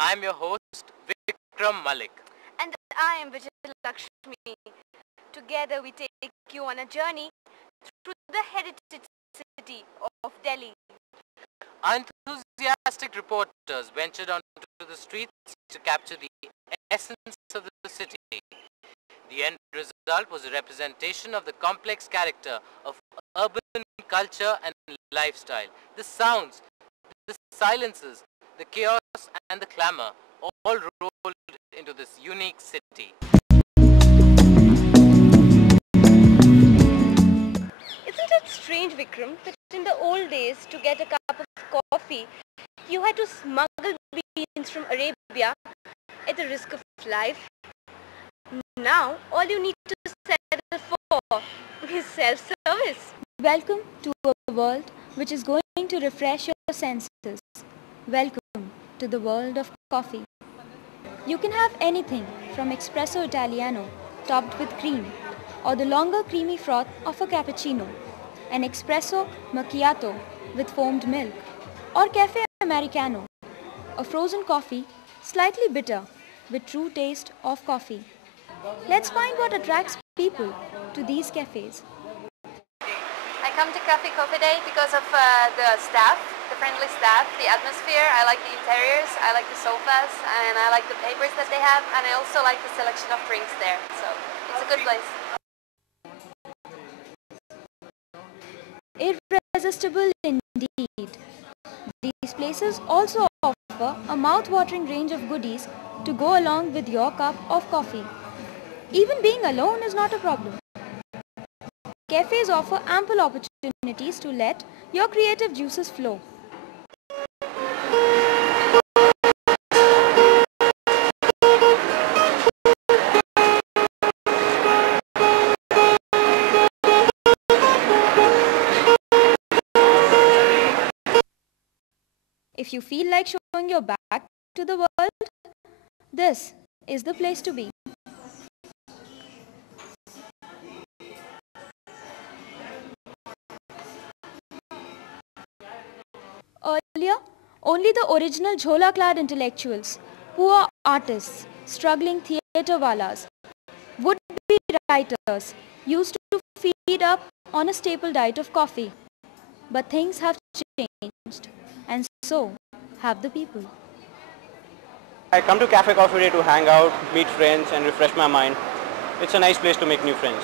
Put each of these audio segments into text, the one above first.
I'm your host, Vikram Malik. And I am Vijay Lakshmi. Together we take you on a journey through the heritage city of Delhi. Our enthusiastic reporters ventured onto the streets to capture the essence of the city. The end result was a representation of the complex character of urban culture and lifestyle. The sounds, the silences, the chaos and the clamor all rolled into this unique city. Isn't it strange, Vikram, that in the old days to get a cup of coffee, you had to smuggle beans from Arabia at the risk of life? Now, all you need to settle for is self-service. Welcome to a world which is going to refresh your senses. Welcome to the world of coffee. You can have anything from espresso Italiano topped with cream or the longer creamy froth of a cappuccino, an espresso macchiato with foamed milk, or cafe americano, a frozen coffee slightly bitter with true taste of coffee. Let's find what attracts people to these cafes. I come to Coffee Day because of the staff, the friendly staff, the atmosphere. I like the interiors, I like the sofas, and I like the papers that they have, and I also like the selection of drinks there. So it's a good place. Irresistible indeed. These places also offer a mouth-watering range of goodies to go along with your cup of coffee. Even being alone is not a problem. Cafes offer ample opportunities to let your creative juices flow. If you feel like showing your back to the world, this is the place to be. Earlier, only the original jhola-clad intellectuals, who are artists, struggling theatre-wallas, would-be writers, used to feed up on a staple diet of coffee. But things have changed, and so have the people. I come to Coffee Day to hang out, meet friends and refresh my mind. It's a nice place to make new friends.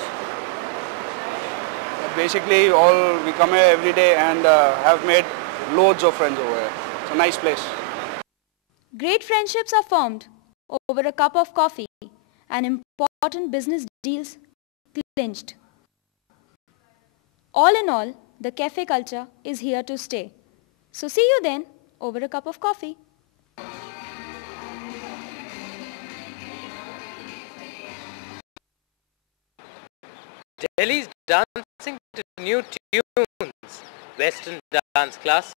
Basically, we come here every day and have made loads of friends over here. It's a nice place. Great friendships are formed over a cup of coffee and important business deals clinched. All in all, the cafe culture is here to stay. So see you then over a cup of coffee. Delhi's dancing to new tunes. Western dance classes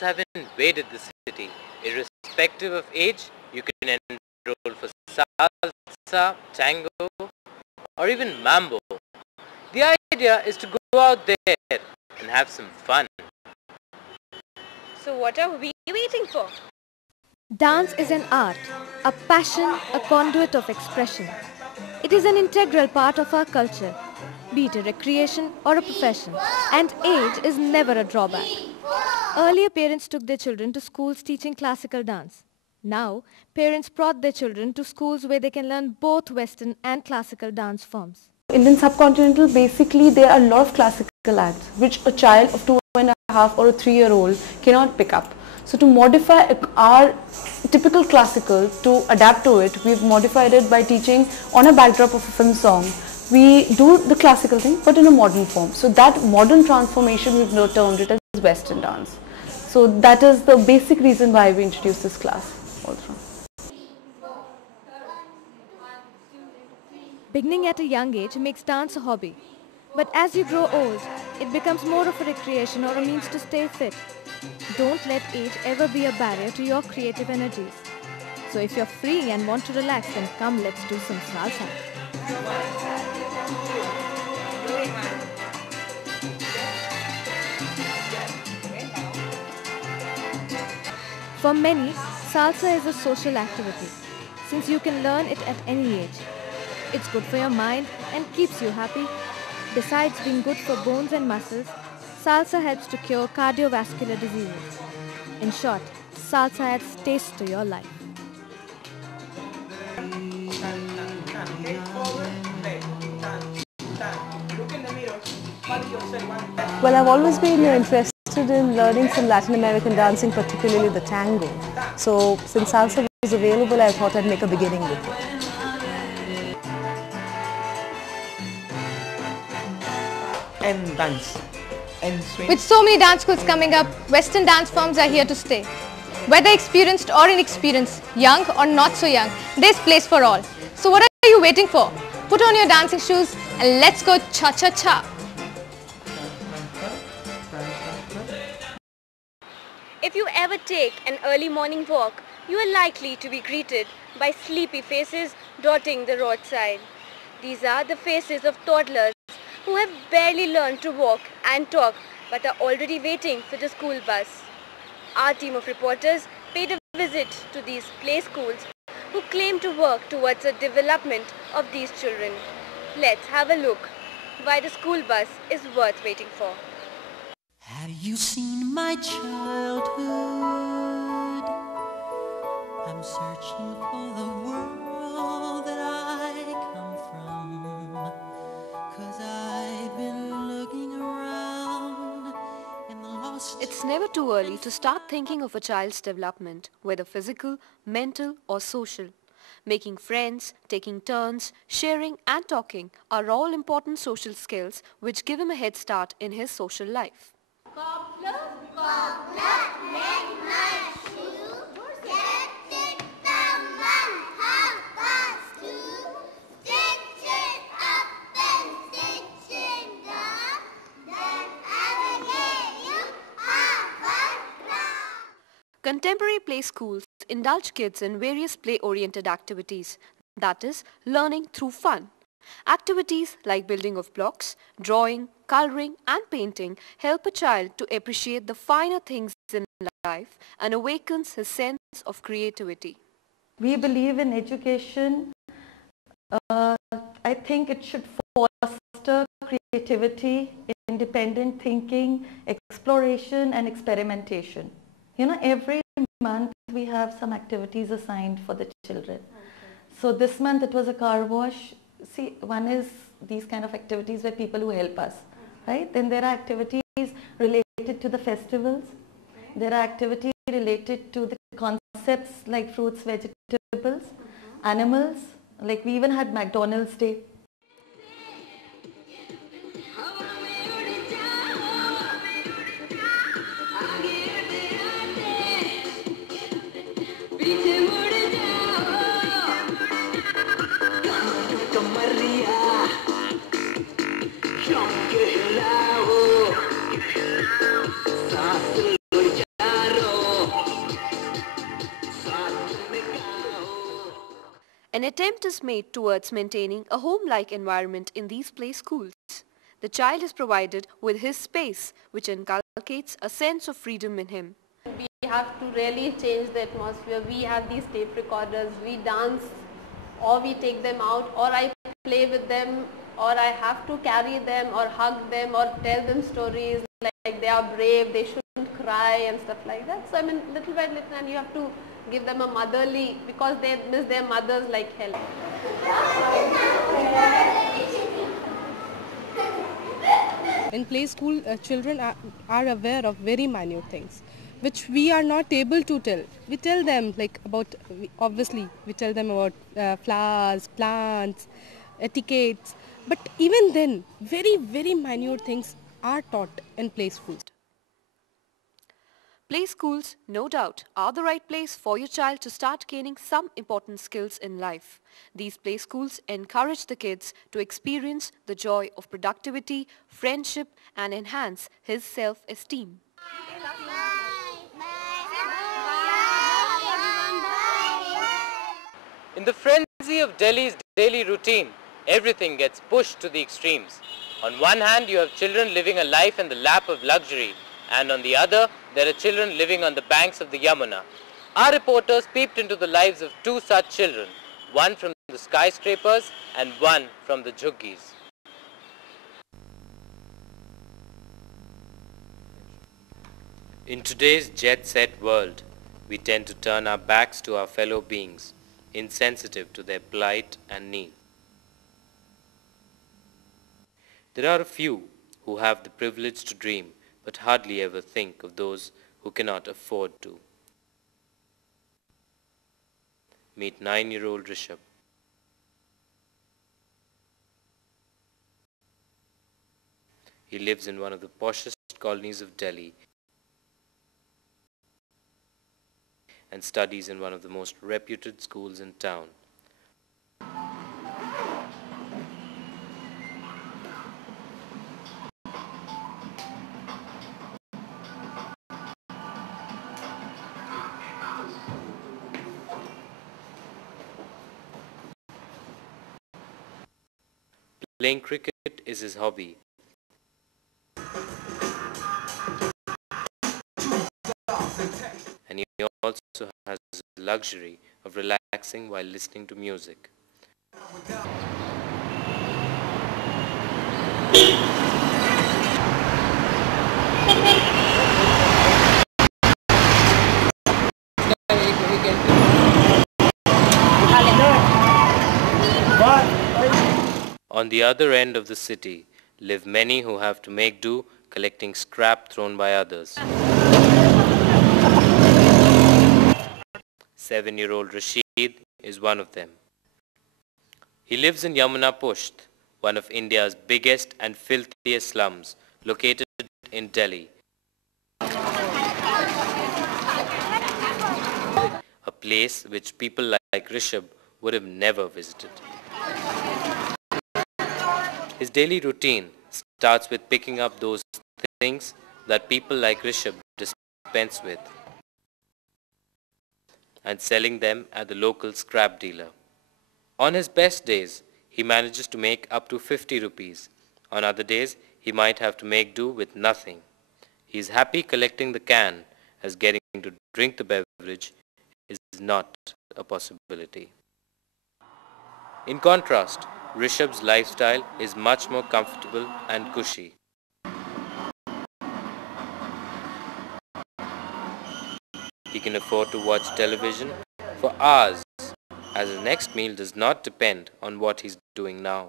have invaded the city. Irrespective of age, you can enroll for salsa, tango, or even mambo. The idea is to go out there and have some fun. So what are we waiting for? Dance is an art, a passion, a conduit of expression. It is an integral part of our culture, be it a recreation or a profession, and age is never a drawback. Earlier, parents took their children to schools teaching classical dance. Now, parents brought their children to schools where they can learn both Western and classical dance forms. Indian subcontinental, basically there are a lot of classical acts which a child of 2.5 or a 3-year-old cannot pick up. So to modify our typical classical, to adapt to it, we've modified it by teaching on a backdrop of a film song. We do the classical thing but in a modern form. So that modern transformation, we've now termed it as Western dance. So that is the basic reason why we introduced this class also. Beginning at a young age makes dance a hobby. But as you grow old, it becomes more of a recreation or a means to stay fit. Don't let age ever be a barrier to your creative energies. So if you're free and want to relax, then come, let's do some salsa. For many, Salsa is a social activity, since you can learn it at any age. It's good for your mind and keeps you happy. Besides being good for bones and muscles, salsa helps to cure cardiovascular diseases. In short, salsa adds taste to your life. Well, I've always been interested in learning some Latin American dancing, particularly the tango. So since salsa was available, I thought I'd make a beginning with it. And dance and swing. With so many dance schools coming up, Western dance forms are here to stay. Whether experienced or inexperienced, young or not so young, there's place for all. So what are you waiting for? Put on your dancing shoes and let's go cha-cha-cha. If you ever take an early morning walk, you are likely to be greeted by sleepy faces dotting the roadside. These are the faces of toddlers who have barely learned to walk and talk but are already waiting for the school bus. Our team of reporters paid a visit to these play schools who claim to work towards the development of these children. Let's have a look why the school bus is worth waiting for. Have you seen my childhood? I'm searching for the world that I come from, 'cause I've been looking around in the lost. It's never too early to start thinking of a child's development, whether physical, mental or social. Making friends, taking turns, sharing and talking are all important social skills which give him a head start in his social life. Cobbler, make my shoe, get it down 1/2 stitch it up and stitch it down, then I will give you +1. Contemporary play schools indulge kids in various play-oriented activities, that is, learning through fun. Activities like building of blocks, drawing, coloring and painting help a child to appreciate the finer things in life and awakens his sense of creativity. We believe in education. I think it should foster creativity, independent thinking, exploration and experimentation. You know, every month we have some activities assigned for the children. Okay. So this month it was a car wash. See, one is these kind of activities where people who help us, right? Then there are activities related to the festivals. There are activities related to the concepts like fruits, vegetables, animals. Like we even had McDonald's Day. An attempt is made towards maintaining a home-like environment in these play schools. The child is provided with his space, which inculcates a sense of freedom in him. We have to really change the atmosphere. We have these tape recorders, we dance or we take them out, or I play with them, or I have to carry them or hug them or tell them stories like they are brave, they shouldn't cry and stuff like that. So I mean, little by little, and you have to give them a motherly, because they miss their mothers like hell. In play school, children are aware of very minute things, which we are not able to tell. We tell them like about, obviously, we tell them about flowers, plants, etiquettes, but even then, very, very minute things are taught in play schools. Play schools, no doubt, are the right place for your child to start gaining some important skills in life. These play schools encourage the kids to experience the joy of productivity, friendship, and enhance his self-esteem. In the frenzy of Delhi's daily routine, everything gets pushed to the extremes. On one hand, you have children living a life in the lap of luxury, and on the other, there are children living on the banks of the Yamuna. Our reporters peeped into the lives of two such children, one from the skyscrapers and one from the jhuggies. In today's jet-set world, we tend to turn our backs to our fellow beings, insensitive to their plight and need. There are a few who have the privilege to dream, but hardly ever think of those who cannot afford to. Meet 9-year-old Rishabh. He lives in one of the poshest colonies of Delhi and studies in one of the most reputed schools in town. Playing cricket is his hobby. And he also has the luxury of relaxing while listening to music. On the other end of the city live many who have to make do collecting scrap thrown by others. 7-year-old Rashid is one of them. He lives in Yamuna Pusht, one of India's biggest and filthiest slums, located in Delhi. A place which people like Rishabh would have never visited. His daily routine starts with picking up those things that people like Rishabh dispense with and selling them at the local scrap dealer. On his best days, he manages to make up to 50 rupees. On other days, he might have to make do with nothing. He is happy collecting the can, as getting to drink the beverage is not a possibility. In contrast, Rishabh's lifestyle is much more comfortable and cushy. He can afford to watch television for hours, as his next meal does not depend on what he's doing now.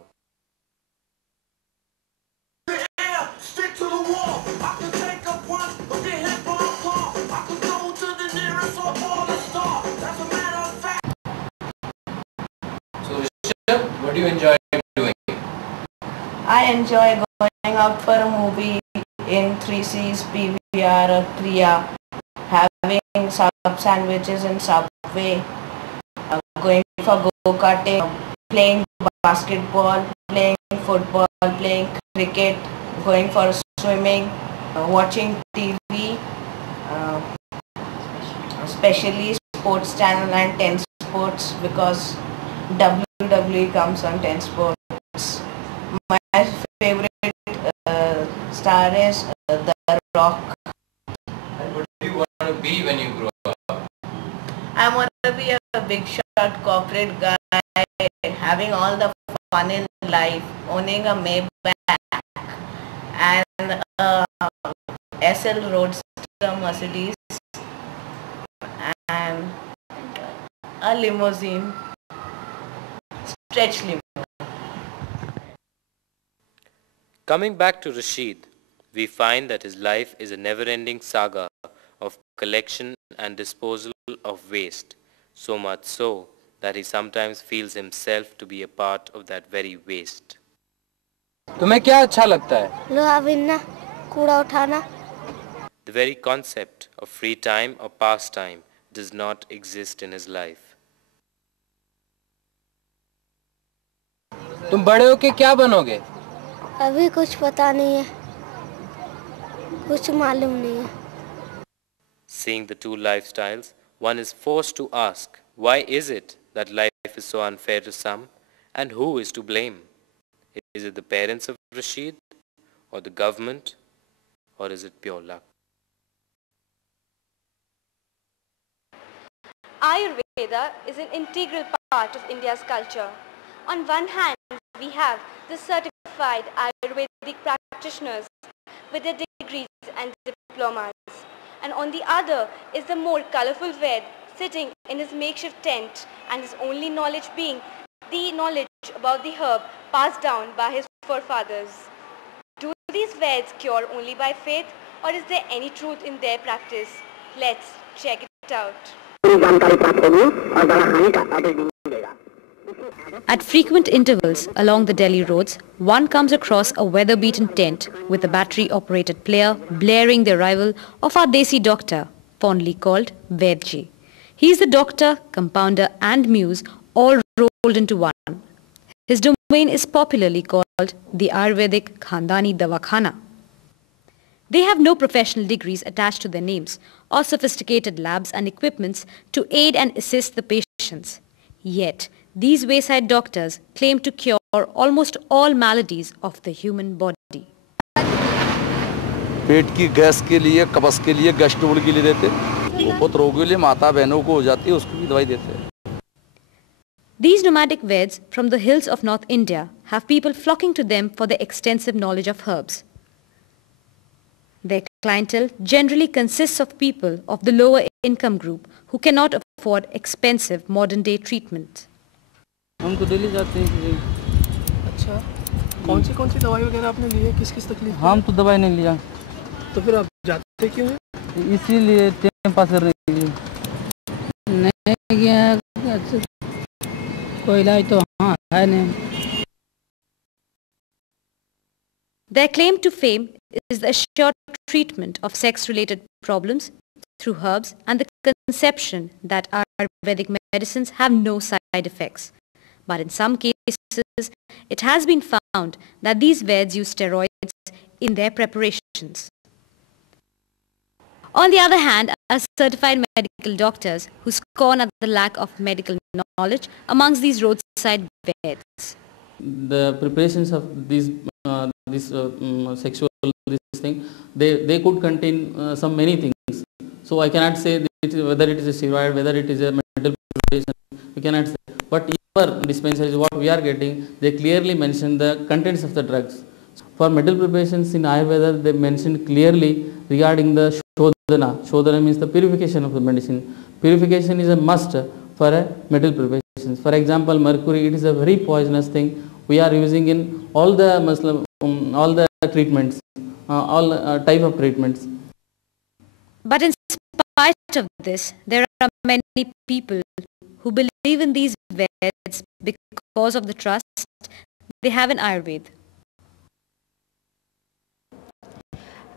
Stick to the wall. I can take up one, but get hit by a car. I can go to the nearest softball star. That's a matter of fact. So Rishabh, what do you enjoy doing? I enjoy going out for a movie in 3Cs, PVR or Priya, having sub sandwiches in Subway, going for go-karting, playing basketball, playing football, playing cricket, going for swimming, watching TV, especially Sports Channel and 10 Sports, because WWE comes on 10 Sports. My favorite star is The Rock. What do you want to be when you grow up? I want to be a big shot corporate guy, having all the fun in life, owning a Maybach and a SL Roadster Mercedes and a limousine, stretch limo. Coming back to Rashid, we find that his life is a never-ending saga of collection and disposal of waste, so much so that he sometimes feels himself to be a part of that very waste. तुम्हें क्या अच्छा लगता है? लोहा बीनना, कूड़ा उठाना. The very concept of free time or pastime does not exist in his life. तुम बड़े होके क्या बनोगे? अभी कुछ पता नहीं है, कुछ मालूम नहीं है. Seeing the two lifestyles, one is forced to ask, why is it that life is so unfair to some, and who is to blame? Is it the parents of Rashid, or the government, or is it pure luck? Ayurveda is an integral part of India's culture. On one hand, we have the certified Ayurvedic practitioners with their degrees and diplomas. And on the other is the more colorful Ved sitting in his makeshift tent and his only knowledge being the knowledge about the herb passed down by his forefathers. Do these Veds cure only by faith, or is there any truth in their practice? Let's check it out. At frequent intervals along the Delhi roads, one comes across a weather-beaten tent with a battery-operated player blaring the arrival of our Desi doctor, fondly called Vedji. He is the doctor, compounder and muse all rolled into one. His domain is popularly called the Ayurvedic Khandani Davakhana. They have no professional degrees attached to their names or sophisticated labs and equipments to aid and assist the patients. Yet, these wayside doctors claim to cure almost all maladies of the human body. पेट की gas के लिए, कब्ज के लिए, gas trouble के लिए देते हैं। बहुत रोगों के लिए माता बहनों को हो जाती है, उसकी भी दवाई देते हैं। These nomadic Veds from the hills of North India have people flocking to them for their extensive knowledge of herbs. Their clientele generally consists of people of the lower income group who cannot afford expensive modern-day treatment. हम तो daily जाते हैं। अच्छा, कौन सी दवाई वगैरह आपने ली है, किस तकलीफ? हम तो दवाई नहीं लिया। तो फिर आप जाते क्यों हैं? इसीलिए टाइम पास करने के लिए। नहीं गया, कोई इलाज तो हाँ है नहीं। Their claim to fame is the assured treatment of sex-related problems through herbs and the conception that Ayurvedic medicines have no side effects. But in some cases, it has been found that these Veds use steroids in their preparations. On the other hand, are certified medical doctors who scorn at the lack of medical knowledge amongst these roadside Veds. The preparations of these sexual this thing, they could contain some many things. So I cannot say that whether it is a steroid, whether it is a medical preparation, we cannot say. But in our dispensaries, what we are getting, they clearly mention the contents of the drugs. For medical preparations in Ayurveda, they mentioned clearly regarding the Shodhana. Shodhana means the purification of the medicine. Purification is a must for a medical preparations. For example, mercury, it is a very poisonous thing. We are using in all the Muslim, all the treatments, all type of treatments. But in spite of this, there are many people who believe in these Veds because of the trust they have in Ayurveda.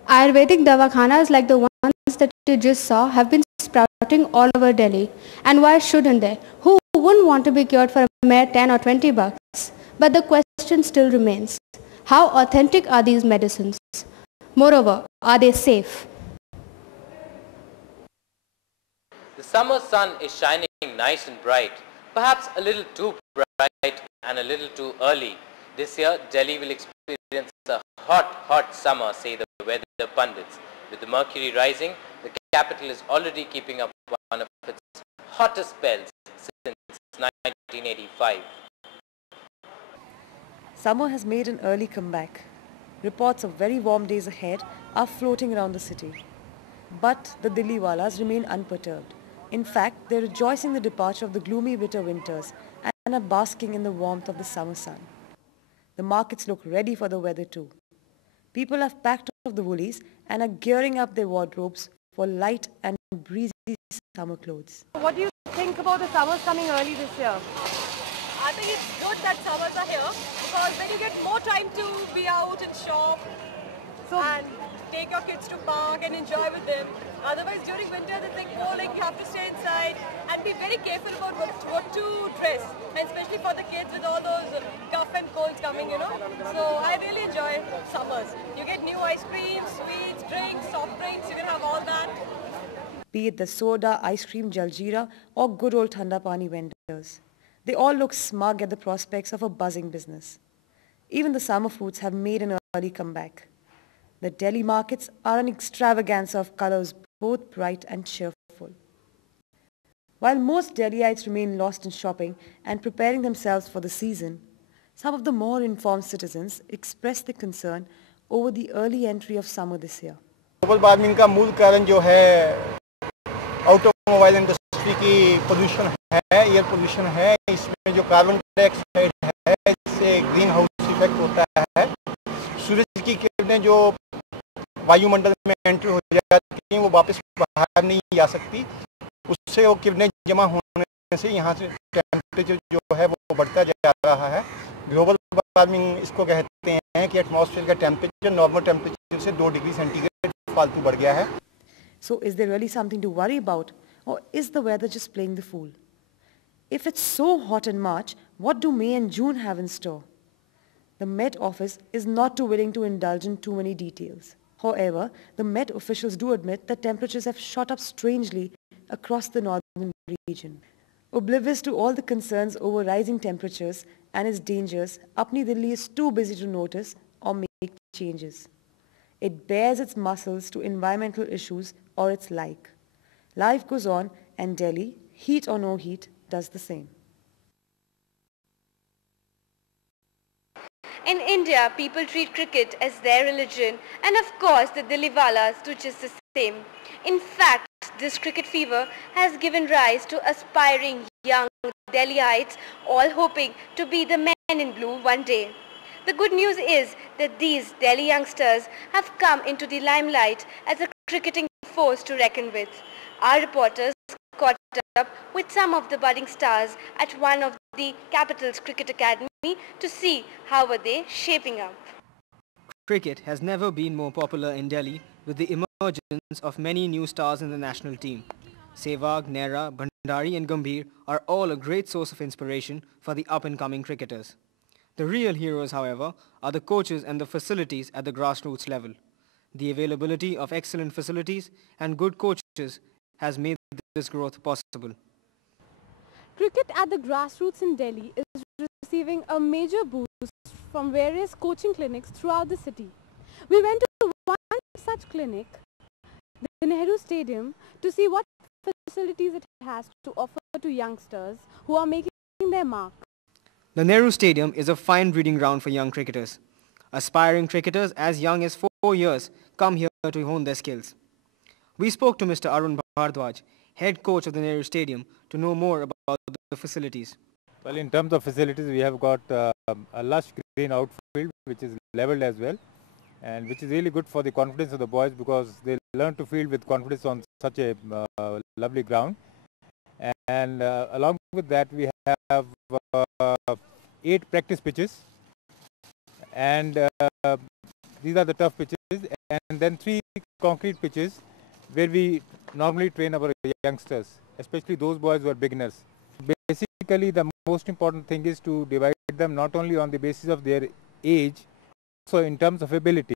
Ayurvedic Davakhanas like the ones that you just saw have been sprouting all over Delhi. And why shouldn't they? Who wouldn't want to be cured for a mere 10 or 20 bucks? But the question still remains, how authentic are these medicines? Moreover, are they safe? The summer sun is shining nice and bright, perhaps a little too bright and a little too early. This year, Delhi will experience a hot summer, say the weather pundits. With the mercury rising, the capital is already keeping up one of its hottest spells since 1985. Summer has made an early comeback. Reports of very warm days ahead are floating around the city. But the Dilliwalas remain unperturbed. In fact, they are rejoicing the departure of the gloomy bitter winters and are basking in the warmth of the summer sun. The markets look ready for the weather too. People have packed off the woolies and are gearing up their wardrobes for light and breezy summer clothes. What do you think about the summers coming early this year? I think it's good that summers are here because then you get more time to be out and shop and take your kids to park and enjoy with them. Otherwise during winter it's like cold, you have to stay inside and be very careful about what to dress, and especially for the kids with all those cough and colds coming, you know. So I really enjoy summers. You get new ice creams, sweets, drinks, soft drinks, you can have all that. Be it the soda, ice cream, jaljeera or good old thanda pani vendors. They all look smug at the prospects of a buzzing business. Even the summer fruits have made an early comeback. The Delhi markets are an extravaganza of colors, both bright and cheerful. While most Delhiites remain lost in shopping and preparing themselves for the season, some of the more informed citizens express their concern over the early entry of summer this year. Global warming का मूल कारण जो है automobile industry की pollution है, air pollution है। इसमें जो कार्बन डाइऑक्साइड है, इससे ग्रीन हाउस इफेक्ट होता है। सूरज की किरणें जो वायुमंडल में एंट्री हो जाती हैं, वो वापस बाहर नहीं आ सकती। उससे वो किरणें जमा होने से यहाँ से टेम्परेचर जो है वो बढ़ता जा रहा है। ग्लोबल वार्मिंग इसको कहते हैं कि एटमॉस्फेयर का टेम्परेचर नॉर्मल टेम्परेचर से 2 डिग्री सेंटीग्रेड फालतू बढ़ गया है। So is there really something to worry about, or is the weather just playing the fool? If it's so hot in March, what do May and June have in store? The Met Office is not too willing to indulge in too many details. However, the Met officials do admit that temperatures have shot up strangely across the northern region. Oblivious to all the concerns over rising temperatures and its dangers, Apni Delhi is too busy to notice or make changes. It bares its muscles to environmental issues or its like. Life goes on and Delhi, heat or no heat, does the same. In India, people treat cricket as their religion, and of course the Delhiwalas do just the same. In fact, this cricket fever has given rise to aspiring young Delhiites, all hoping to be the men in blue one day. The good news is that these Delhi youngsters have come into the limelight as a cricketing force to reckon with. Our reporters caught up with some of the budding stars at one of the capital's cricket academy to see how are they shaping up. Cricket has never been more popular in Delhi, with the emergence of many new stars in the national team. Sehwag, Nehra, Bhandari and Gambhir are all a great source of inspiration for the up-and-coming cricketers. The real heroes, however, are the coaches and the facilities at the grassroots level. The availability of excellent facilities and good coaches has made this growth possible. Cricket at the grassroots in Delhi is receiving a major boost from various coaching clinics throughout the city. We went to one such clinic, the Nehru Stadium, to see what facilities it has to offer to youngsters who are making their mark. The Nehru Stadium is a fine breeding ground for young cricketers. Aspiring cricketers as young as 4 years come here to hone their skills. We spoke to Mr. Arun Bhardwaj, head coach of the Nehru Stadium, to know more about the facilities. Well, in terms of facilities, we have got a lush green outfield which is leveled as well, and which is really good for the confidence of the boys because they learn to field with confidence on such a lovely ground. And along with that, we have 8 practice pitches, and these are the tough pitches, and then 3 concrete pitches where we normally train our youngsters, especially those boys who are beginners. Basically, the most important thing is to divide them not only on the basis of their age, so in terms of ability.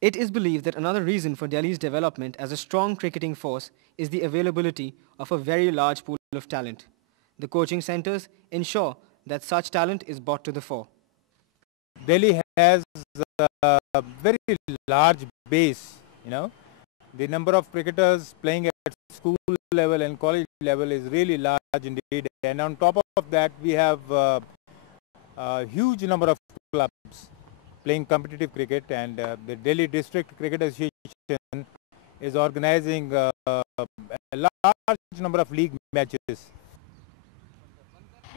It is believed that another reason for Delhi's development as a strong cricketing force is the availability of a very large pool of talent. The coaching centers ensure that such talent is brought to the fore. Delhi has a very large base, you know. The number of cricketers playing at school level and college level is really large indeed. And on top of that, we have a huge number of clubs playing competitive cricket, and the Delhi District Cricket Association is organizing a large number of league matches.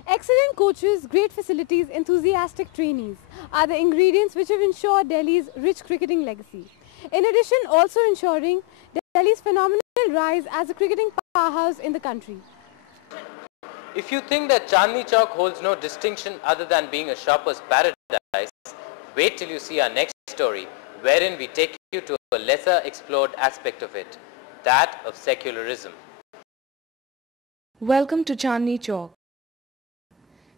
Excellent coaches, great facilities, enthusiastic trainees are the ingredients which have ensured Delhi's rich cricketing legacy. In addition, also ensuring Delhi's phenomenal rise as a cricketing powerhouse in the country. If you think that Chandni Chowk holds no distinction other than being a shopper's paradise, wait till you see our next story, wherein we take you to a lesser explored aspect of it, that of secularism. Welcome to Chandni Chowk.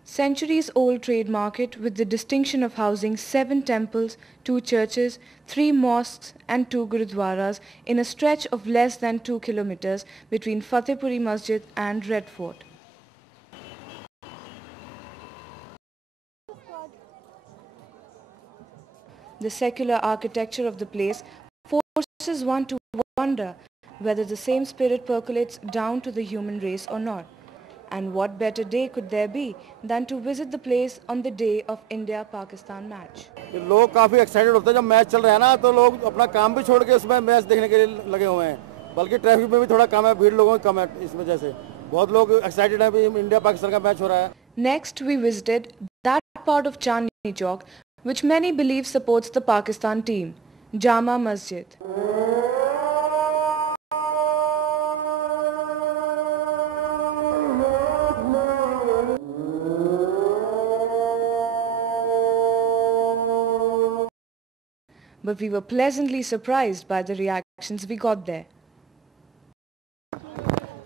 Centuries-old trade market with the distinction of housing 7 temples, 2 churches, 3 mosques and 2 gurudwaras in a stretch of less than 2 kilometers between Fatehpuri Masjid and Red Fort. The secular architecture of the place forces one to wonder whether the same spirit percolates down to the human race or not. And what better day could there be than to visit the place on the day of India-Pakistan match? लोग काफ़ी excited होते हैं जब match चल रहा है ना, तो लोग अपना काम भी छोड़ के उसमें मैच देखने के लिए लगे हुए हैं। बल्कि ट्रैफिक में भी थोड़ा कम है, भीड़ लोगों की कम है, इस वजह से बहुत लोग एक्साइटेड हैं भी इंडिया पाकिस्तान का मैच हो रहा है। Next, we visited that part of Chandni Chowk which many believe supports the Pakistan team, Jama Masjid. But we were pleasantly surprised by the reactions we got there.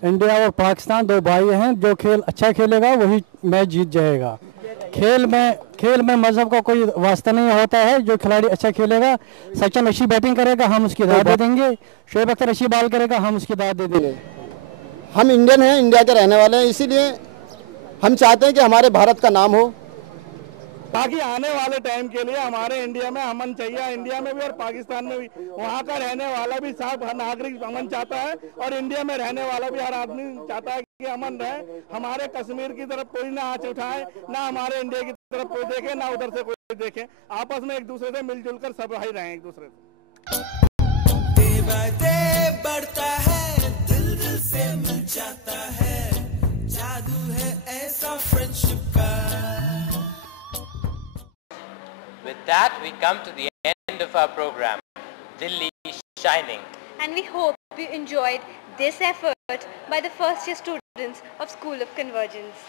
India और पाकिस्तान दो भाई हैं, जो खेल अच्छा खेलेगा वही मैच जीत जाएगा। खेल में मजहब का कोई वास्ता नहीं होता है। जो खिलाड़ी अच्छा खेलेगा, सचिन अच्छी बैटिंग करेगा, हम उसकी दाद दे देंगे। शोएब अख्तर अच्छी बॉल करेगा, हम उसकी दाद दे देंगे। हम इंडियन हैं, इंडिया के रहने वाले हैं, इसीलिए हम चाहते हैं कि हमारे भारत का नाम हो। ताकि आने वाले टाइम के लिए हमारे इंडिया में अमन चाहिए, इंडिया में भी और पाकिस्तान में भी। वहाँ का रहने वाला भी सब हर नागरिक अमन चाहता है और इंडिया में रहने वाला भी हर आदमी चाहता है कि अमन रहे। हमारे कश्मीर की तरफ कोई ना आँच उठाए, ना हमारे इंडिया की तरफ कोई देखे, ना उधर से कोई देखे। आपस में एक दूसरे से मिलजुल कर सब भाई रहें एक दूसरे से। बढ़ता है, दिल से मिल जाता है, जादू है ऐसा फ्रेंडशिप का। With that, we come to the end of our program, Delhi Shining. And we hope you enjoyed this effort by the first year students of School of Convergence.